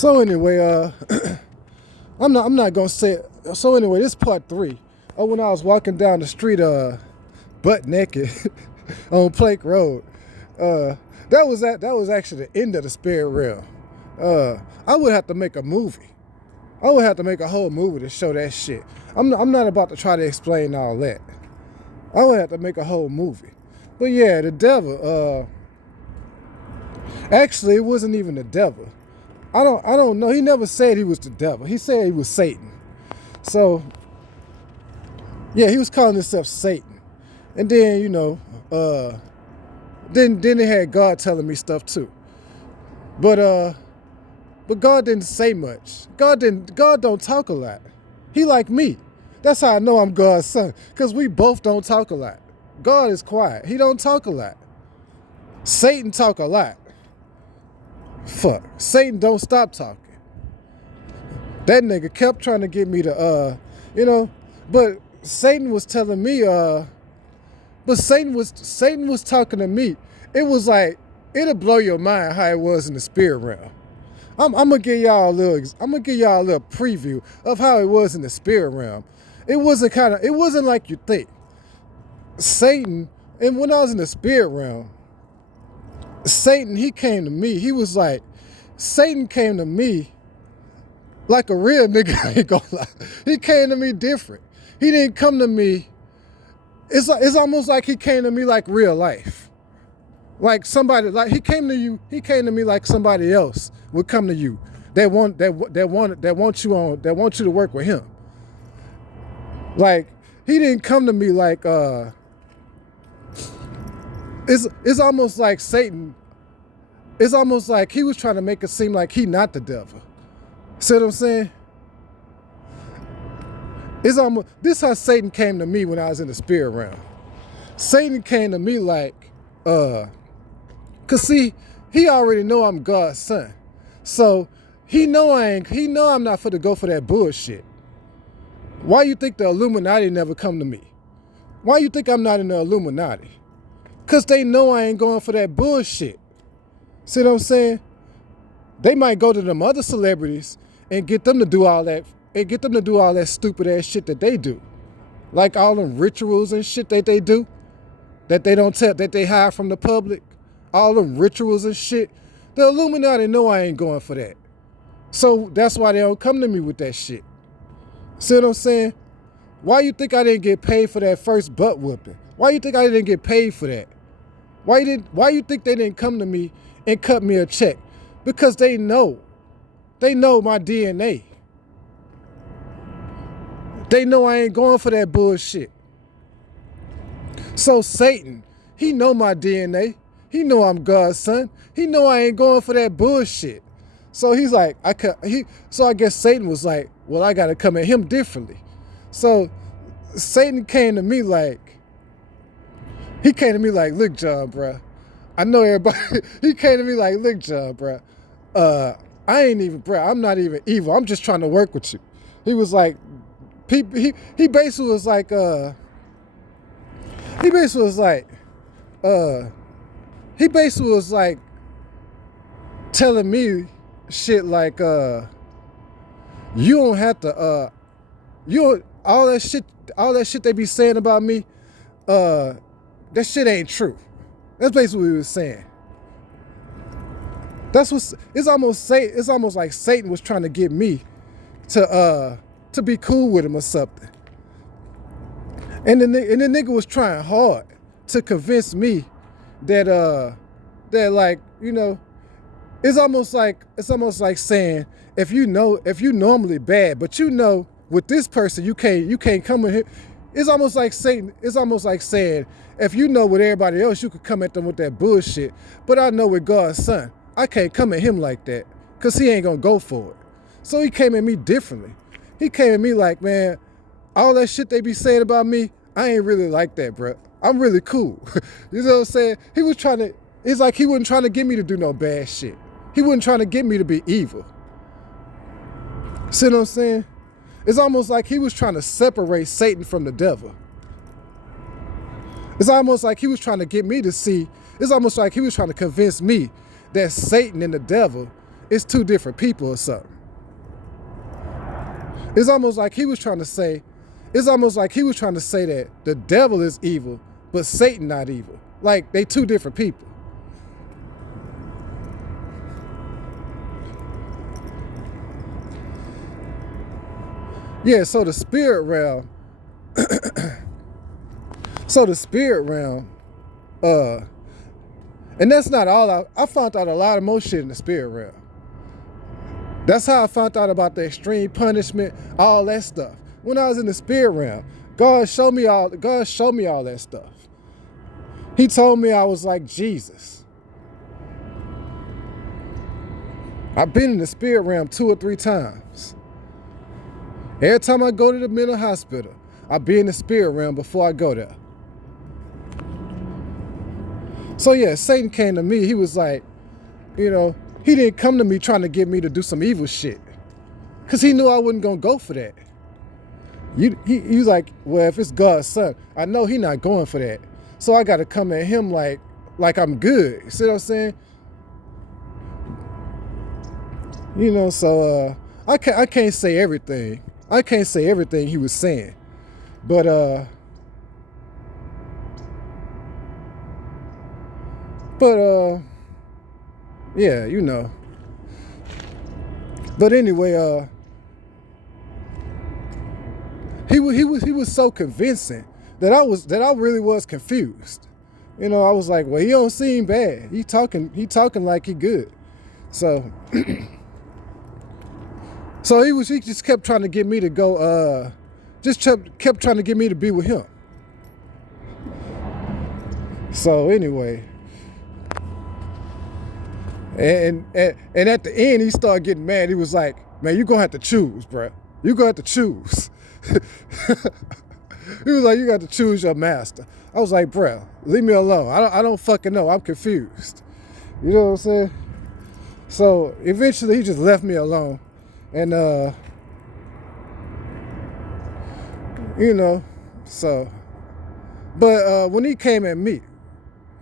So anyway, I'm not gonna say it. So anyway, this is part three. Oh, when I was walking down the street, butt naked on Plank Road. That was actually the end of the spirit realm. I would have to make a movie. I would have to make a whole movie to show that shit. I'm not about to try to explain all that. I would have to make a whole movie. But yeah, the devil. Actually, it wasn't even the devil. I don't know. He never said he was the devil. He said he was Satan. So yeah, he was calling himself Satan. And then, then they had God telling me stuff too. But God didn't say much. God don't talk a lot. He like me. That's how I know I'm God's son. Because we both don't talk a lot. God is quiet. He don't talk a lot. Satan talk a lot. Fuck. Satan don't stop talking. That nigga kept trying to get me to but Satan was telling me but Satan was talking to me. It was like it'll blow your mind how it was in the spirit realm. I'm gonna give y'all a little preview of how it was in the spirit realm. It wasn't like you think. Satan, and when I was in the spirit realm, Satan, he came to me. Satan came to me like a real nigga, I ain't gonna lie. He came to me different. He didn't come to me, it's almost like he came to me like real life. Like somebody, like he came to me like somebody else would come to you. That want you to work with him. Like, he didn't come to me like it's almost like Satan, it's almost like he was trying to make it seem like he not the devil. See what I'm saying? This how Satan came to me when I was in the spirit realm. Satan came to me like, cause see, he already know I'm God's son. So he know I'm not for to go for that bullshit. Why you think the Illuminati never come to me? Why you think I'm not in the Illuminati? Cause they know I ain't going for that bullshit. See what I'm saying? They might go to them other celebrities and get them to do all that stupid ass shit that they do. Like all them rituals and shit that they do, that they hide from the public. All them rituals and shit. The Illuminati know I ain't going for that. So that's why they don't come to me with that shit. See what I'm saying? Why you think I didn't get paid for that first butt whooping? Why you think I didn't get paid for that? Why you think they didn't come to me and cut me a check? Because they know my DNA. They know I ain't going for that bullshit. So Satan, he know my DNA. He know I'm God's son. He know I ain't going for that bullshit. So he's like, so I guess Satan was like, well, I gotta come at him differently. So Satan came to me like, look, John, bruh. I know everybody. He came to me like, look, John, bruh. I'm not even evil. I'm just trying to work with you. He was like, he basically was like, telling me shit like, you don't have to, all that shit they be saying about me, that shit ain't true. That's basically what he was saying. It's almost like Satan was trying to get me to be cool with him or something. And the nigga was trying hard to convince me that like, it's almost like saying, if you normally bad, but with this person you can't come in here. It's almost like saying, if you know with everybody else, you could come at them with that bullshit. But I know with God's son, I can't come at him like that, because he ain't gonna go for it. So he came at me differently. He came at me like, man, all that shit they be saying about me, I ain't really like that, bro. I'm really cool. You know what I'm saying? It's like he wasn't trying to get me to do no bad shit. He wasn't trying to get me to be evil. See what I'm saying? It's almost like he was trying to separate Satan from the devil. It's almost like he was trying to get me to see, it's almost like he was trying to convince me that Satan and the devil it's two different people or something. It's almost like he was trying to say, that the devil is evil, but Satan not evil. Like they two different people. Yeah, so the spirit realm, and that's not all. I found out a lot of more shit in the spirit realm. That's how I found out about the extreme punishment, all that stuff. When I was in the spirit realm, God showed me all that stuff. He told me I was like Jesus. I've been in the spirit realm 2 or 3 times. Every time I go to the mental hospital, I be in the spirit realm before I go there. So yeah, Satan came to me. He was like, he didn't come to me trying to get me to do some evil shit, because he knew I wasn't going to go for that. He was like, well, if it's God's son, I know he not going for that. So I got to come at him like I'm good. You see what I'm saying? So I can't say everything. I can't say everything he was saying. But yeah, But anyway, he was so convincing that I really was confused. I was like, well, he don't seem bad. He talking like he good. So so he just kept trying to get me to go, kept trying to get me to be with him. So anyway, and at the end he started getting mad. He was like, man, you're gonna have to choose, bruh. You're gonna have to choose. He was like, you got to choose your master. I was like, bruh, leave me alone. I don't fucking know. I'm confused. You know what I'm saying? So eventually he just left me alone. And but when he came at me,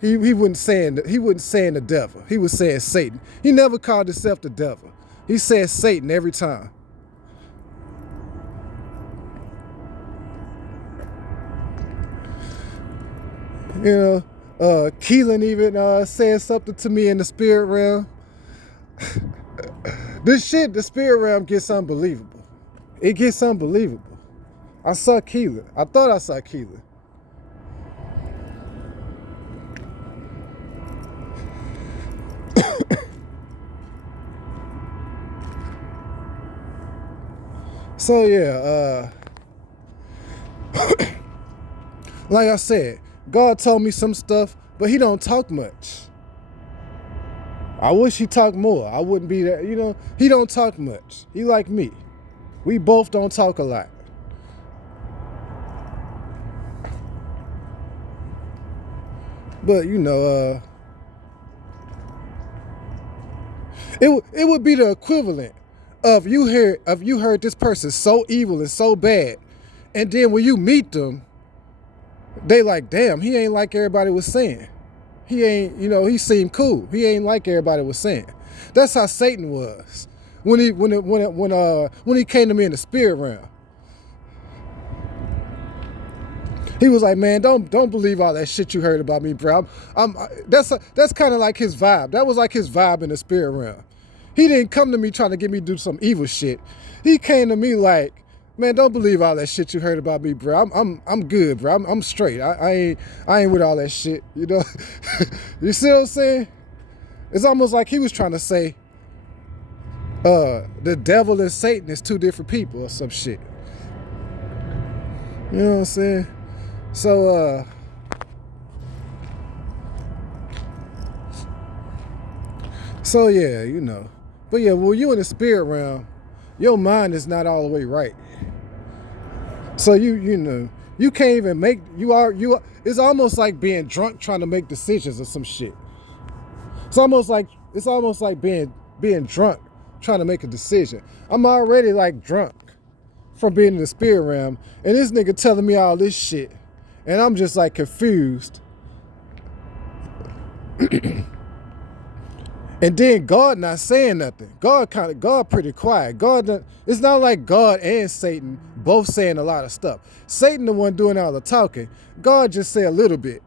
he wasn't saying the devil. He was saying Satan. He never called himself the devil. He said Satan every time. Keelan even said something to me in the spirit realm. The spirit realm gets unbelievable. It gets unbelievable. I saw Keelan. I thought I saw Keelan. So yeah, like I said, God told me some stuff, but he don't talk much. I wish he talked more. I wouldn't be that, he don't talk much. He like me. We both don't talk a lot. But it would be the equivalent of you heard this person so evil and so bad, and then when you meet them, they like, damn, he ain't like everybody was saying. He ain't, he seemed cool. He ain't like everybody was saying. That's how Satan was when he came to me in the spirit realm. He was like, man, don't believe all that shit you heard about me, bro. That's kind of like his vibe. That was like his vibe in the spirit realm. He didn't come to me trying to get me to do some evil shit. He came to me like, man, don't believe all that shit you heard about me, bro. I'm good, bro. I'm straight. I ain't with all that shit, You see what I'm saying? It's almost like he was trying to say, the devil and Satan is two different people or some shit. You know what I'm saying? So yeah, But yeah, when you in the spirit realm, your mind is not all the way right. So you can't even make it's almost like being drunk trying to make decisions or some shit. It's almost like being drunk trying to make a decision. I'm already like drunk from being in the spirit realm, and this nigga telling me all this shit, and I'm just like confused. And then God not saying nothing. God pretty quiet. It's not like God and Satan both saying a lot of stuff. Satan the one doing all the talking. God just say a little bit.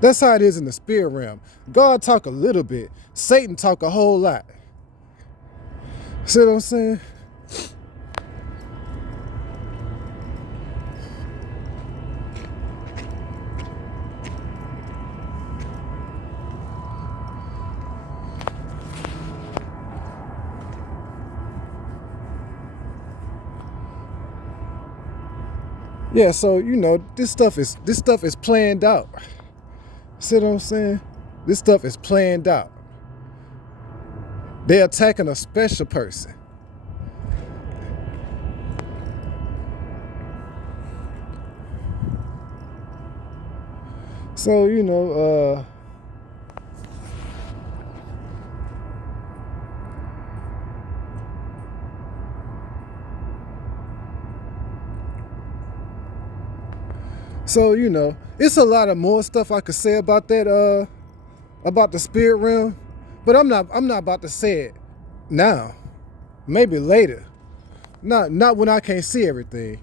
That's how it is in the spirit realm. God talk a little bit. Satan talk a whole lot. See what I'm saying? Yeah, so this stuff is planned out. See what I'm saying? This stuff is planned out. They're attacking a special person. So, it's a lot of more stuff I could say about that, about the spirit realm, but I'm not about to say it now. Maybe later. Not when I can't see everything.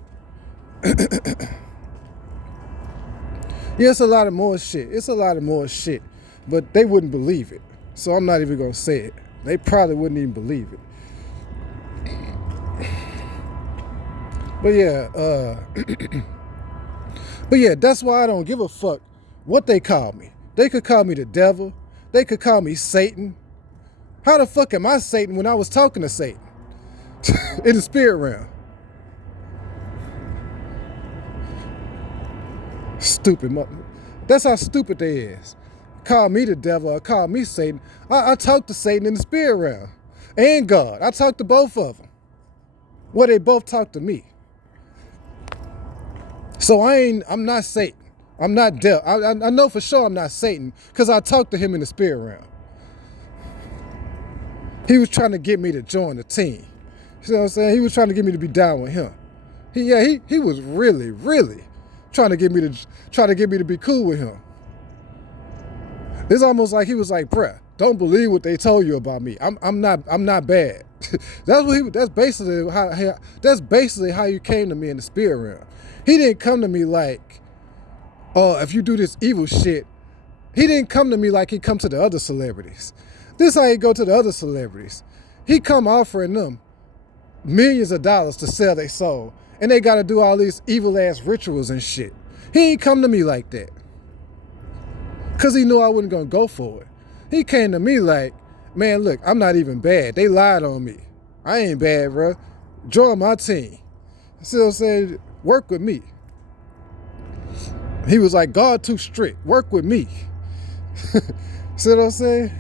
Yeah, it's a lot of more shit. But they wouldn't believe it. So I'm not even gonna say it. They probably wouldn't even believe it. But yeah, that's why I don't give a fuck what they call me. They could call me the devil. They could call me Satan. How the fuck am I Satan when I was talking to Satan? In the spirit realm. Stupid mother. That's how stupid they is. Call me the devil or call me Satan. I talk to Satan in the spirit realm. And God. I talk to both of them. Well, they both talk to me. So I'm not Satan. I'm not devil. I know for sure I'm not Satan because I talked to him in the spirit realm. He was trying to get me to join the team. You know what I'm saying? He was trying to get me to be down with him. He was really, really trying to get me to be cool with him. It's almost like he was like, bruh, don't believe what they told you about me. I'm not bad. That's basically how you came to me in the spirit realm. He didn't come to me like, oh, if you do this evil shit. He didn't come to me like he come to the other celebrities. This how he go to the other celebrities. He come offering them millions of dollars to sell their soul. And they got to do all these evil ass rituals and shit. He ain't come to me like that. Because he knew I wasn't going to go for it. He came to me like, man, look, I'm not even bad. They lied on me. I ain't bad, bro. Join my team. See what I'm saying? Work with me. He was like, God too strict. Work with me. See what I'm saying?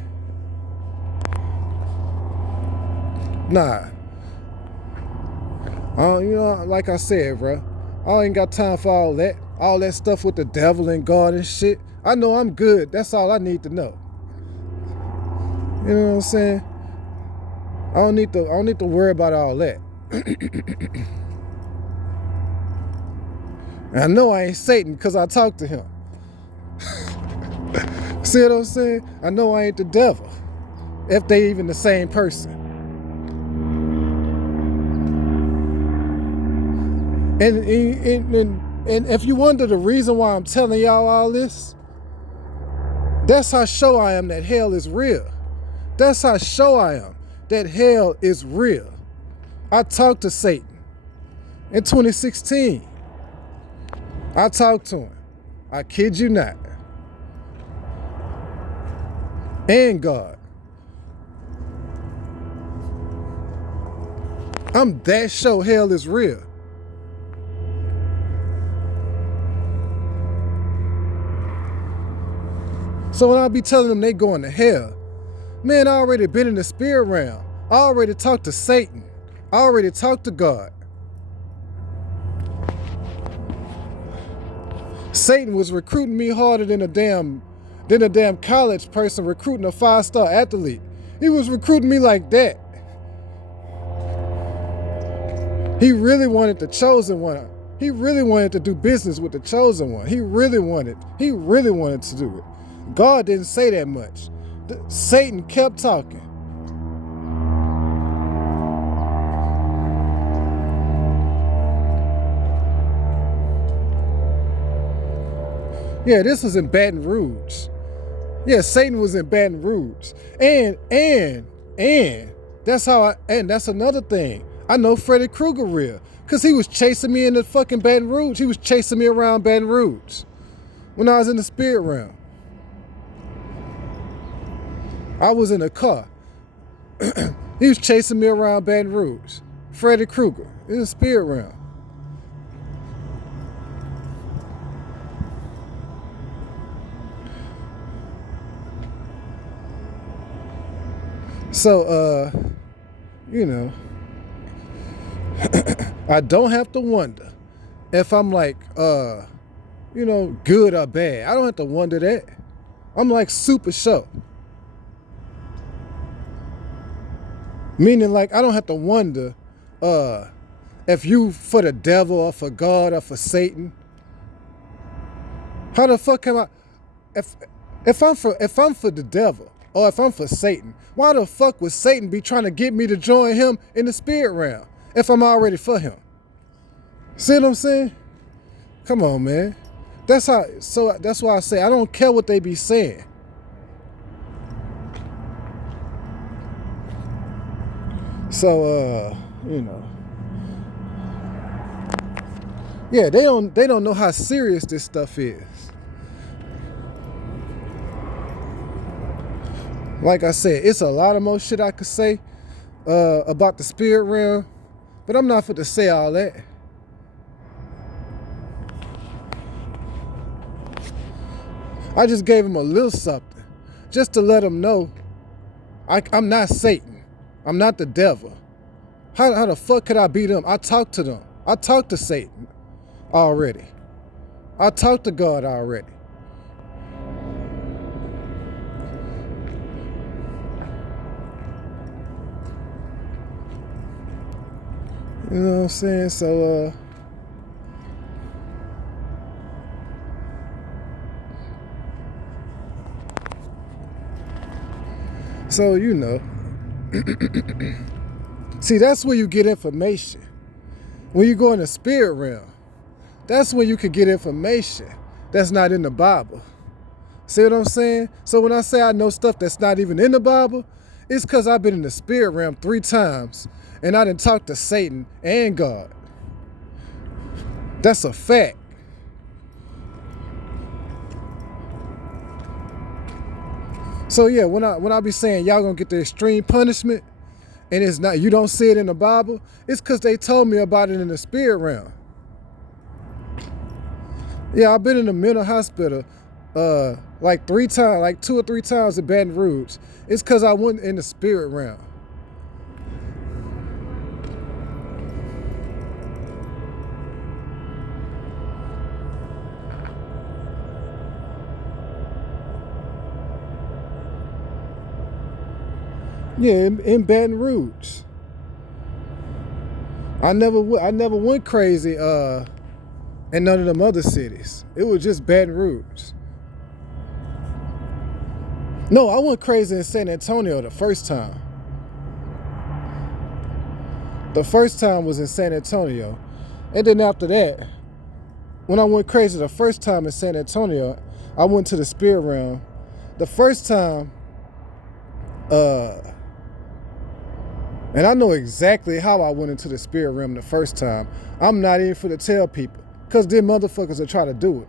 Nah. Like I said, bro, I ain't got time for all that stuff with the devil and God and shit. I know I'm good. That's all I need to know. You know what I'm saying? I don't need to worry about all that. And I know I ain't Satan because I talked to him. See what I'm saying? I know I ain't the devil, if they even the same person. And if you wonder the reason why I'm telling y'all all this, that's how sure I am that hell is real. That's how sure I am that hell is real. I talked to Satan in 2016. I talked to him. I kid you not. And God. I'm that sure hell is real. So when I be telling them they going to hell, man, I already been in the spirit realm. I already talked to Satan. I already talked to God. Satan was recruiting me harder than a damn college person recruiting a 5-star athlete. He was recruiting me like that. He really wanted the chosen one. He really wanted to do business with the chosen one. He really wanted to do it. God didn't say that much. Satan kept talking. Yeah, this was in Baton Rouge. Yeah, Satan was in Baton Rouge. And that's that's another thing. I know Freddy Krueger real. Cause he was chasing me in the fucking Baton Rouge. He was chasing me around Baton Rouge when I was in the spirit realm. I was in a car. He was chasing me around Baton Rouge. Freddy Krueger in the spirit realm. So, you know, I don't have to wonder if I'm like, you know, good or bad. I don't have to wonder that. I'm like super sure. Meaning like I don't have to wonder if you for the devil or for God or for Satan. How the fuck am I if I'm for the devil or if I'm for Satan, why the fuck would Satan be trying to get me to join him in the spirit realm if I'm already for him? See what I'm saying? Come on, man. That's why I say I don't care what they be saying. So you know. Yeah, they don't know how serious this stuff is. Like I said, it's a lot of more shit I could say about the spirit realm, but I'm not fit to say all that. I just gave him a little something, just to let him know I'm not Satan. I'm not the devil. How the fuck could I beat them? I talked to them. I talked to Satan already. I talked to God already. You know what I'm saying? So you know. See, that's where you get information. When you go in the spirit realm, that's when you can get information that's not in the Bible. See what I'm saying? So when I say I know stuff that's not even in the Bible, it's because I've been in the spirit realm 3 times and I done talked to Satan and God. That's a fact. So yeah, when I be saying y'all gonna get the extreme punishment, and it's not, you don't see it in the Bible, it's because they told me about it in the spirit realm. Yeah, I've been in a mental hospital like 3 times, like 2 or 3 times in Baton Rouge. It's because I went in the spirit realm. Yeah, in Baton Rouge. I never went crazy in none of them other cities. It was just Baton Rouge. No, I went crazy in San Antonio the first time. The first time was in San Antonio. And then after that, when I went crazy the first time in San Antonio, I went to the spirit realm. The first time, and I know exactly how I went into the spirit realm the first time. I'm not even for to tell people, because them motherfuckers will try to do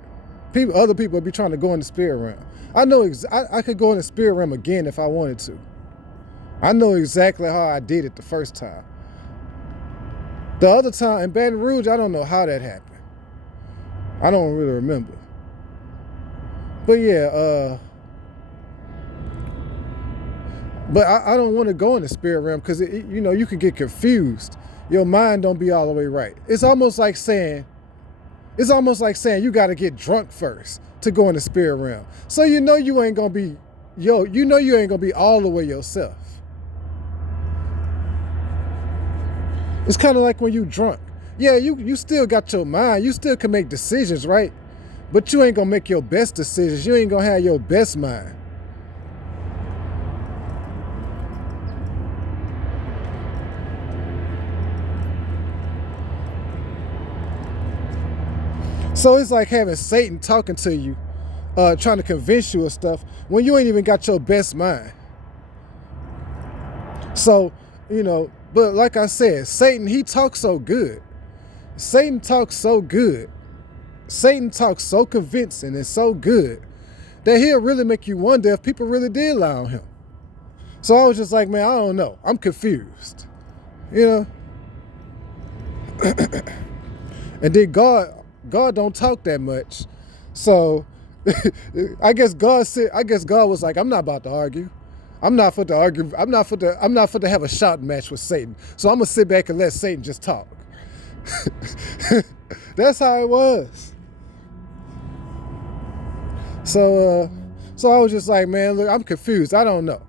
it. Other people will be trying to go in the spirit realm. I know I could go in the spirit realm again if I wanted to. I know exactly how I did it the first time. The other time in Baton Rouge, I don't know how that happened. I don't really remember. But yeah, but I don't want to go in the spirit realm because you know, you can get confused. Your mind don't be all the way right. It's almost like saying you got to get drunk first to go in the spirit realm. So you know you ain't gonna be all the way yourself. It's kind of like when you drunk. Yeah, you still got your mind. You still can make decisions, right? But you ain't gonna make your best decisions. You ain't gonna have your best mind. So it's like having Satan talking to you, trying to convince you of stuff when you ain't even got your best mind. So, but like I said, Satan, he talks so good. Satan talks so good. Satan talks so convincing and so good that he'll really make you wonder if people really did lie on him. So I was just like, man, I don't know. I'm confused. And then God don't talk that much. So I guess God was like, I'm not about to argue. I'm not for to argue. I'm not for to have a shouting match with Satan. So I'm gonna sit back and let Satan just talk. That's how it was. So I was just like, man, look, I'm confused. I don't know.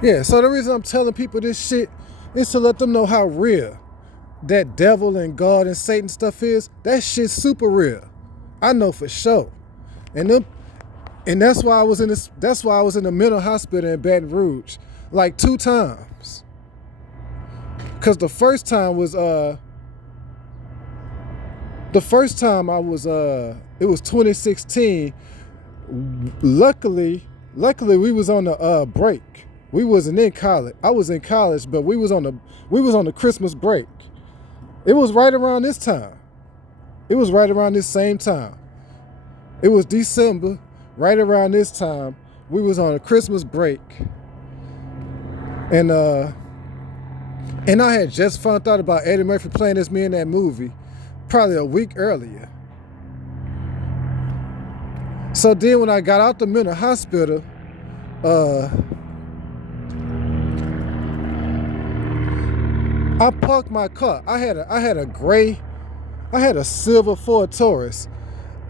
Yeah, so the reason I'm telling people this shit is to let them know how real that devil and God and Satan stuff is. That shit's super real. I know for sure. And that's why I was in the mental hospital in Baton Rouge like 2 times. Cause the first time I was it was 2016. Luckily we was on a break. We wasn't in college. I was in college, but we was on the Christmas break. It was right around this time. It was right around this same time. It was December, right around this time. We was on a Christmas break. And I had just found out about Eddie Murphy playing as me in that movie probably a week earlier. So then when I got out the mental hospital, I parked my car. I had a silver Ford Taurus.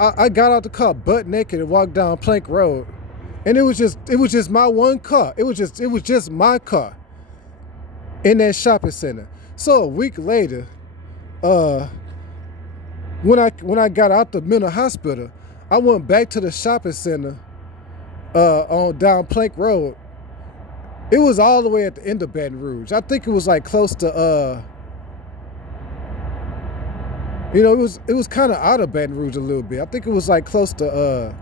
I got out the car butt naked and walked down Plank Road. And it was just my one car. It was just my car in that shopping center. So a week later, when I got out the mental hospital, I went back to the shopping center on down Plank Road. It was all the way at the end of Baton Rouge. I think it was like close to it was kind of out of Baton Rouge a little bit. I think it was like close to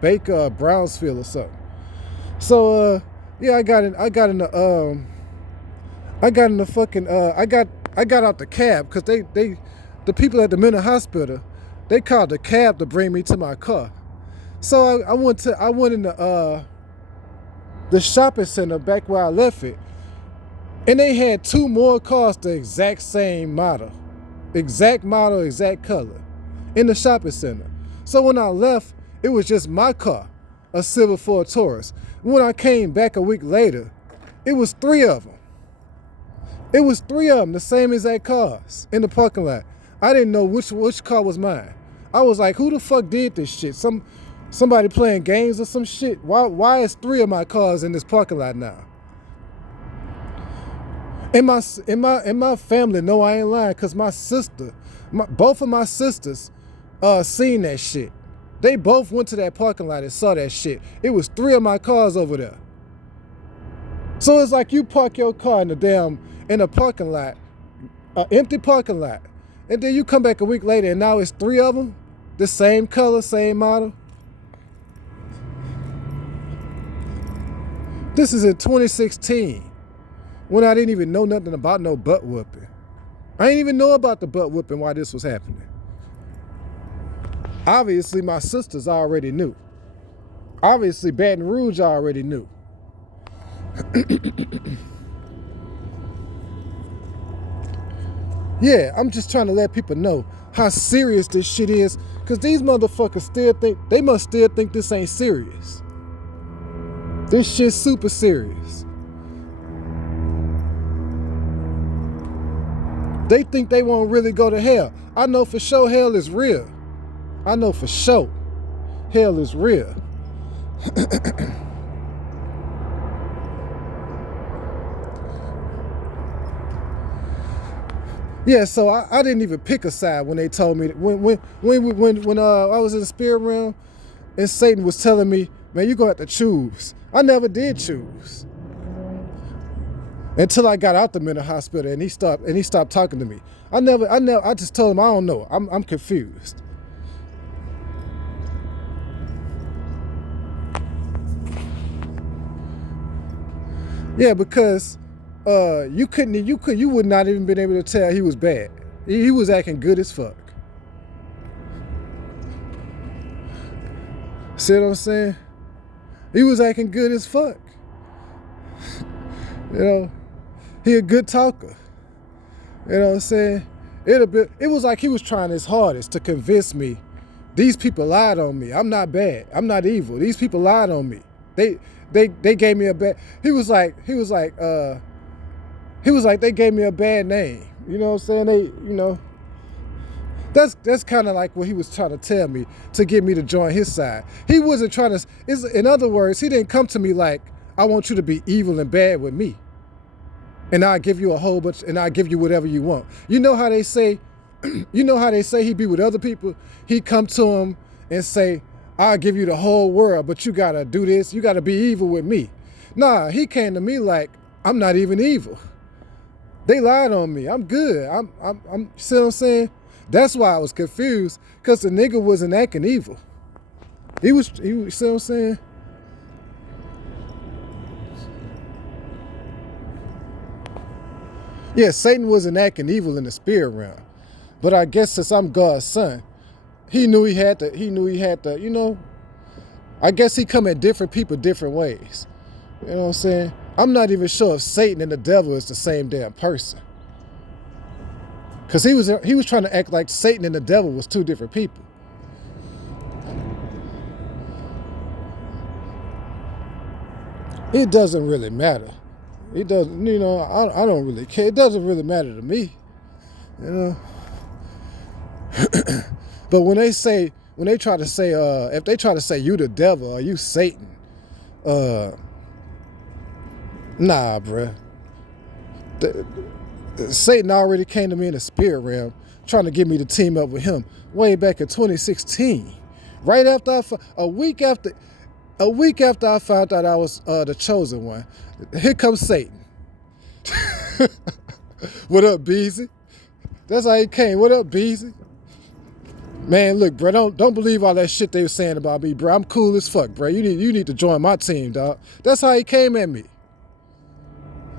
Baker, Brownsville or something. So yeah, I got out the cab because the people at the mental hospital, they called the cab to bring me to my car. So I went in the shopping center back where I left it, and they had 2 more cars the exact same model, exact color in the shopping center. So when I left, it was just my car, a silver Ford Taurus. When I came back a week later, it was 3 of them. It was 3 of them, the same exact cars in the parking lot. I didn't know which car was mine. I was like, who the fuck did this shit? Somebody playing games or some shit? Why is 3 of my cars in this parking lot now? And my family know I ain't lying, cause both of my sisters seen that shit. They both went to that parking lot and saw that shit. It was 3 of my cars over there. So it's like you park your car in a parking lot, an empty parking lot, and then you come back a week later and now it's 3 of them, the same color, same model. This is in 2016, when I didn't even know nothing about no butt whooping. I didn't even know about the butt whooping while this was happening. Obviously, my sisters already knew. Obviously, Baton Rouge already knew. Yeah, I'm just trying to let people know how serious this shit is, because these motherfuckers must still think this ain't serious. This shit's super serious. They think they won't really go to hell. I know for sure hell is real. I know for sure hell is real. Yeah, so I didn't even pick a side when they told me that when I was in the spirit realm and Satan was telling me, man, you're gonna have to choose. I never did choose. until I got out the mental hospital and he stopped talking to me. I just told him I don't know. I'm confused. Yeah, because you would not even been able to tell he was bad. He was acting good as fuck. See what I'm saying? He was acting good as fuck. You know, he a good talker. You know what I'm saying? It was like he was trying his hardest to convince me these people lied on me. I'm not bad. I'm not evil. These people lied on me. They gave me a bad. He was like they gave me a bad name. You know what I'm saying? That's kind of like what he was trying to tell me to get me to join his side. He wasn't trying to. In other words, he didn't come to me like, I want you to be evil and bad with me, and I'll give you a whole bunch, and I'll give you whatever you want. You know how they say he be with other people? He come to him and say, I'll give you the whole world, but you gotta do this. You gotta be evil with me. Nah, he came to me like, I'm not even evil. They lied on me. I'm good. I'm. See what I'm saying? That's why I was confused, because the nigga wasn't acting evil. He was, see what I'm saying? Yeah, Satan wasn't acting evil in the spirit realm. But I guess since I'm God's son, he knew he had to, I guess he come at different people different ways. You know what I'm saying? I'm not even sure if Satan and the devil is the same damn person. Because he was trying to act like Satan and the devil was two different people. It doesn't really matter. It doesn't, I don't really care. It doesn't really matter to me, But when they try to say, if they try to say you the devil or you Satan, nah, bruh. Satan already came to me in the spirit realm trying to get me to team up with him way back in 2016. Right after a week after I found out I was the chosen one, here comes Satan. What up, Beezy? That's how he came. What up, Beezy? Man, look, bro, don't believe all that shit they were saying about me, bro. I'm cool as fuck, bro. You need to join my team, dog. That's how he came at me.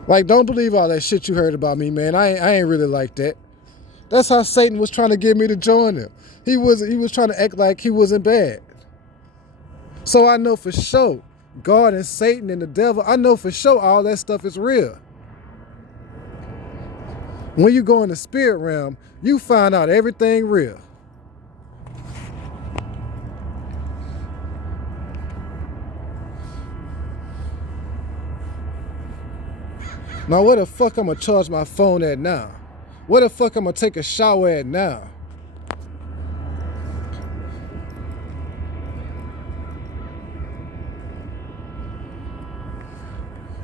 Like, don't believe all that shit you heard about me, man. I ain't really like that. That's how Satan was trying to get me to join him. He was trying to act like he wasn't bad. So I know for sure, God and Satan and the devil, I know for sure all that stuff is real. When you go in the spirit realm, you find out everything real. Now, where the fuck I'm gonna charge my phone at now? Where the fuck I'm gonna take a shower at now?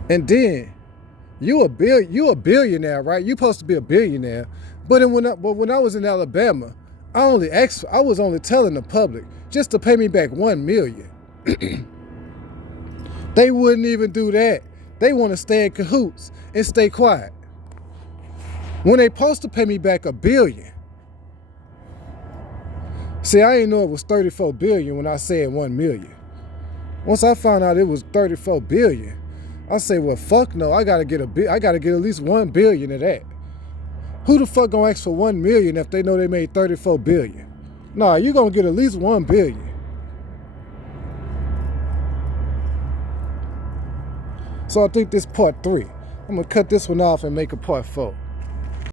And then, you a billionaire, right? You supposed to be a billionaire. But when I was in Alabama, I was only telling the public just to pay me back $1 million. They wouldn't even do that. They want to stay in cahoots and stay quiet. When they supposed to pay me back $1 billion. See, I didn't know it was 34 billion when I said 1 million. Once I found out it was 34 billion, I say, well, fuck no, I gotta get at least 1 billion of that. Who the fuck gonna ask for 1 million if they know they made 34 billion? Nah, you gonna get at least 1 billion. So I think this part 3. I'm gonna cut this one off and make a part 4.